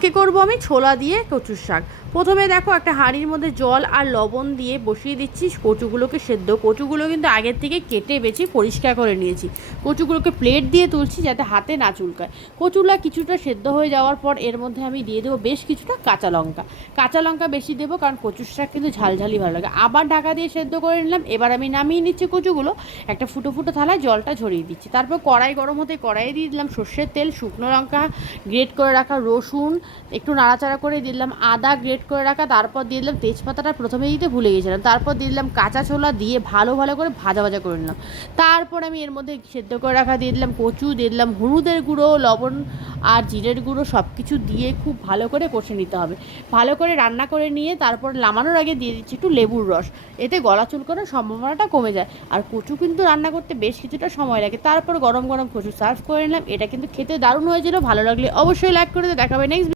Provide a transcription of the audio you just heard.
আজকে করব আমি ছোলা দিয়ে কচুর শাক। প্রথমে দেখো একটা হাঁড়ির মধ্যে জল আর লবণ দিয়ে বসিয়ে দিচ্ছি। কচুগুলোকে সেদ্ধ, কচুগুলো কিন্তু আগের থেকে কেটে বেছে পরিষ্কার করে নিয়েছি। কচুগুলোকে প্লেট দিয়ে তুলছি যাতে হাতে না চুলকায়। কচুলা কিছুটা সেদ্ধ হয়ে যাওয়ার পর এর মধ্যে আমি দিয়ে দেবো বেশ কিছুটা কাঁচা লঙ্কা। কাঁচা লঙ্কা বেশি দেবো কারণ কচুর শাক কিন্তু ঝালঝালি ভালো লাগে। আবার ঢাকা দিয়ে সেদ্ধ করে নিলাম। এবার আমি নামিয়ে নিচ্ছি কচুগুলো। একটা ফুটো ফুটো থালায় জলটা ঝরিয়ে দিচ্ছি। তারপর কড়াই গরম হতে কড়াইয়ে দিয়ে দিলাম সর্ষের তেল, শুকনো লঙ্কা গ্রেট করে রাখা রসুন, একটু নাড়াচাড়া করে দিলাম, আদা গ্রেট করে রাখা, তারপর দিয়ে দিলাম তেজপাতাটা প্রথমে দিতে ভুলে গিয়েছিলাম। তারপর দিয়ে দিলাম কাঁচা ছোলা দিয়ে ভালো ভালো করে ভাজা ভাজা করে নিলাম। তারপর আমি এর মধ্যে সেদ্ধ করে রাখা দিয়ে দিলাম কচু, দিয়ে দিলাম হলুদের গুঁড়ো, লবণ আর জিরের গুঁড়ো সব কিছু দিয়ে খুব ভালো করে কষে নিতে হবে। ভালো করে রান্না করে নিয়ে তারপর নামানোর আগে দিয়ে দিচ্ছি একটু লেবুর রস। এতে গলা চুলকানোর সম্ভাবনাটা কমে যায়। আর কচু কিন্তু রান্না করতে বেশ কিছুটা সময় লাগে। তারপর গরম গরম কচু সার্ভ করে নিলাম। এটা কিন্তু খেতে দারুণ হয়েছিল। ভালো লাগলে অবশ্যই লাইক করে দেখাবে। নেক্সট